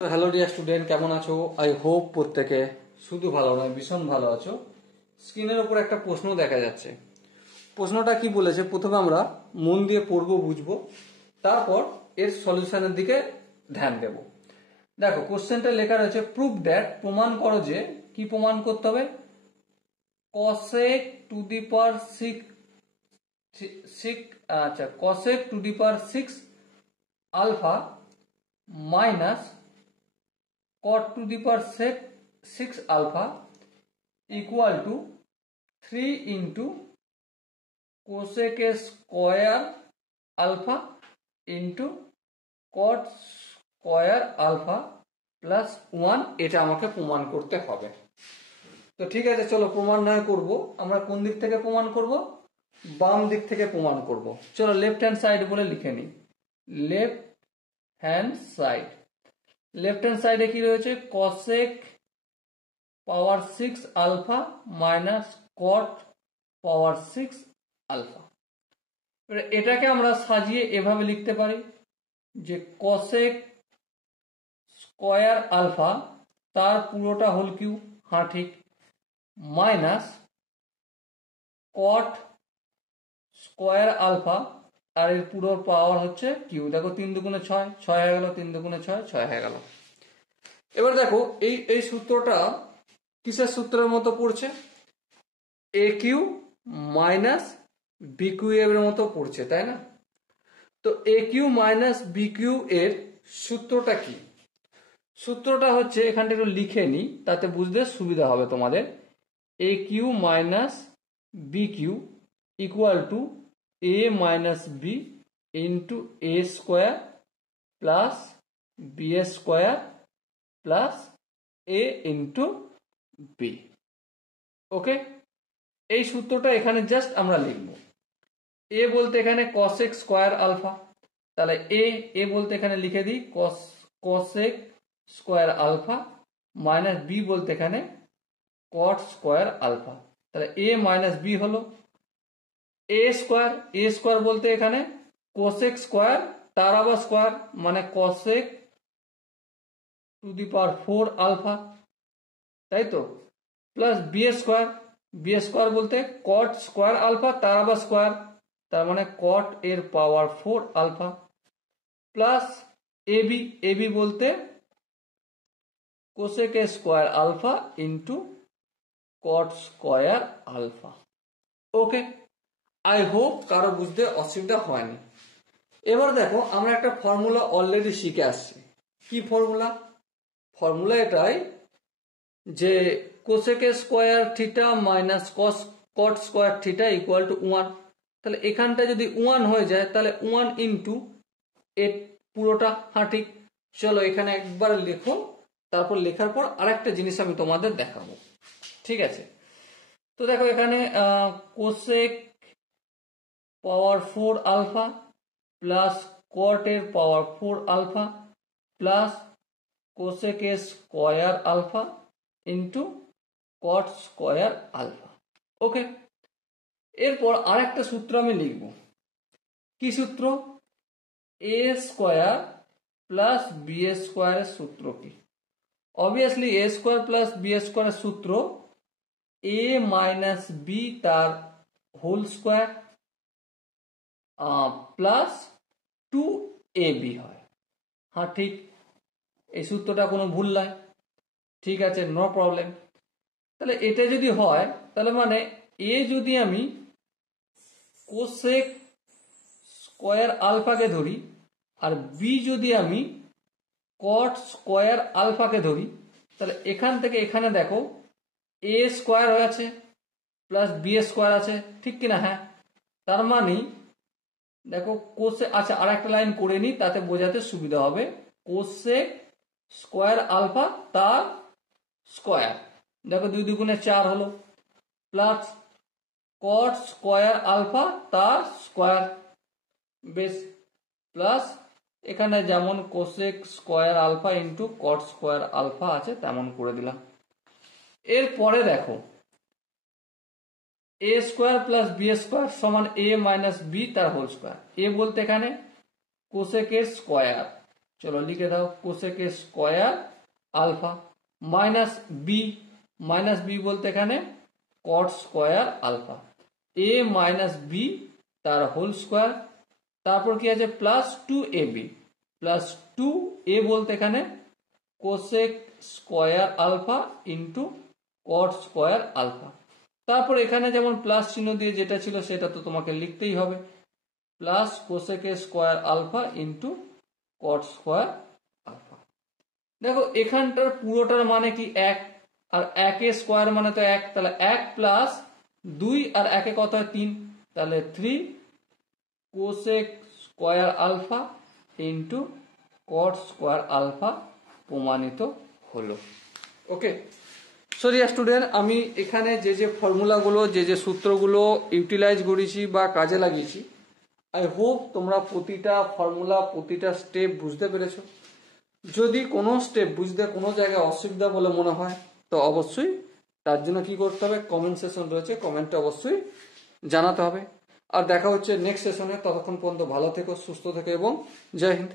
Hello dear student, কেমন আছো? I hope প্রত্যেকে শুধু ভালো নয়, ভীষণ ভালো আছো। স্ক্রিনের উপর একটা প্রশ্ন দেখা যাচ্ছে। প্রশ্নটা কি বলেছে, প্রথমে আমরা মন দিয়ে পড়বো, বুঝবো, তারপর এর সলিউশনের দিকে ধ্যান দেব। দেখো, কোশ্চেনটা লেখা রয়েছে প্রুভ দ্যাট, প্রমাণ করো যে, কি প্রমাণ করতে হবে? cosec to the power cosec to the power 6 alpha minus cot to the power 6 alpha equal to 3 into cosec square alpha into cot square alpha plus 1। এটা আমাকে প্রমাণ করতে হবে। তো ঠিক আছে, চলো প্রমাণ নয় করব। আমরা কোন দিক থেকে প্রমাণ করব? বাম দিক থেকে প্রমাণ করব। চলো লেফট হ্যান্ড সাইড বলে লিখে নিই। Left hand side, left hand সাইডে কি রয়েছে? cosec পাওয়ার 6 আলফা মাইনাস cot পাওয়ার 6 আলফা। এটাকে আমরা সাজিয়ে এভাবে লিখতে পারি যে cosec স্কয়ার আলফা, তার পুরোটা হোল কিউ, হ্যাঁ ঠিক, মাইনাস cot স্কয়ার আলফা, আর এর পুরো পাওয়ার হচ্ছে কিউ। দেখো 3 দুগুণে 6, 6 হয়ে গেল, 3 দুগুণে 6, 6 হয়ে গেল। এবার দেখো এই সূত্রটা কিসের সূত্রের মতো পড়ছে? এ কিউ মাইনাস বি কিউ এর মতো পড়ছে, তাই না? তো এ কিউ মাইনাস বি কিউ এর সূত্রটা কি? সূত্রটা হচ্ছে, এখানটা একটু লিখে নিই, তাতে বুঝতে সুবিধা হবে তোমাদের। A cube minus b cube equal to a minus b into a square plus b square plus a into b. Okay, এই সূত্রটা এখানে জাস্ট আমরা লিখব। এ বলতে এখানে cosec স্কয়ার আলফা, তাহলে এ বলতে এখানে লিখে দিই cosec square alpha, minus B বলতে এখানে cot স্কয়ার আলফা। তাহলে এ মাইনাস বি হলো এ স্কয়ার বলতে এখানে cosec স্কয়ার, তার আবার স্কয়ার মানে cosec to the power 4 alpha, তাই তো, প্লাস বি স্কয়ার বলতে cot স্কয়ার আলফা, তার আবার স্কয়ার, তার মানে cot এর পাওয়ার 4 আলফা, প্লাস এবি বলতে cosec square alpha into cot square alpha. Okay, I hope কারো বুঝতে অসুবিধা হয়নি। এবার দেখো, আমরা একটা ফর্মুলা অলরেডি শিখে আসছি। কি ফর্মুলা? ফর্মুলা এটাই যে cosec square theta minus cot square theta equal to 1। তাহলে এখানটা যদি 1 হয়ে যায়, তাহলে 1 ইন্টু এ পুরোটা, হ্যাঁ ঠিক। চলো এখানে একবার লেখো, তারপর লেখার পর আরেকটা জিনিস আমি তোমাদের দেখাবো, ঠিক আছে? তো দেখো এখানে cosec power 4 alpha plus cot এর power 4 alpha plus cosec square alpha into cot square alpha. Okay, এরপর আরেকটা সূত্র আমি লিখব। কি সূত্র? এ স্কয়ার প্লাস বি স্কয়ারের সূত্র কি? Obviously a square plus b স্কয়ারের সূত্র এ মাইনাস বি তার হোল স্কয়ার প্লাস 2ab হয়, হ্যাঁ ঠিক। এই সূত্রটা কোনো ভুল নয়, ঠিক আছে, নো প্রবলেম। তাহলে এটা যদি হয়, তাহলে মানে এ যদি আমি cosec স্কয়ার আলফাকে ধরি, আর বি যদি আমি cot স্কয়ার আলফাকে ধরি, তাহলে এখান থেকে এখানে দেখো এ স্কয়ার হয়ে আছে প্লাস বি স্কয়ার আছে, ঠিক কিনা? হ্যাঁ, তার মানে দেখো cosec, আচ্ছা আর একটা লাইন করে নিই, তাতে বোঝাতে সুবিধা হবে। cosec স্কয়ার আলফা তার স্কয়ার, দেখো 2 দুগুণে 4 হলো, প্লাস cot স্কয়ার আলফা তার স্কয়ার, বেশ, প্লাস এখানে যেমন cosec square alpha into cot square alpha আছে তেমন করে দিলাম। এরপরে দেখো A square plus B square সমান এ মাইনাস বি তার হোল স্কয়ার। এ বলতে এখানে cosec এর স্কয়ার, চলো লিখে দাও cosec square alpha minus B বলতে এখানে cot square alpha A minus B তার হোল স্কোয়ার, তারপর কি আছে প্লাস 2ab প্লাস 2a বলতে এখানে cosec square alpha into cot square alpha. তারপর এখানে যেমন প্লাস চিহ্ন দিয়ে যেটা ছিল সেটা তো তোমাকে লিখতেই হবে, plus cosec square alpha into cot square alpha. দেখো এখানটার পুরোটার মানে কি 1, আর 1 স্কোয়ার মানে তো 1, তাহলে 1 প্লাস 2 আর 1 কত হয় 3, তাহলে 3 cosec square alpha into cot square alpha প্রমাণিত হলো। ওকে, সো ডিয়ার স্টুডেন্ট, আমি এখানে যে ফর্মুলাগুলো যে সূত্রগুলো ইউটিলাইজ করেছি বা কাজে লাগিয়েছি, আই হোপ তোমরা প্রতিটা ফর্মুলা প্রতিটা স্টেপ বুঝতে পেরেছো। যদি কোনো স্টেপ বুঝতে কোনো জায়গায় অসুবিধা বলে মনে হয় তো অবশ্যই তার জন্য কি করতে হবে, কমেন্ট সেশন রয়েছে, কমেন্টে অবশ্যই জানাতে হবে। আর দেখা হচ্ছে নেক্সট সেশনে, ততক্ষণ পর্যন্ত ভালো থেকো, সুস্থ থেকো এবং জয় হিন্দ।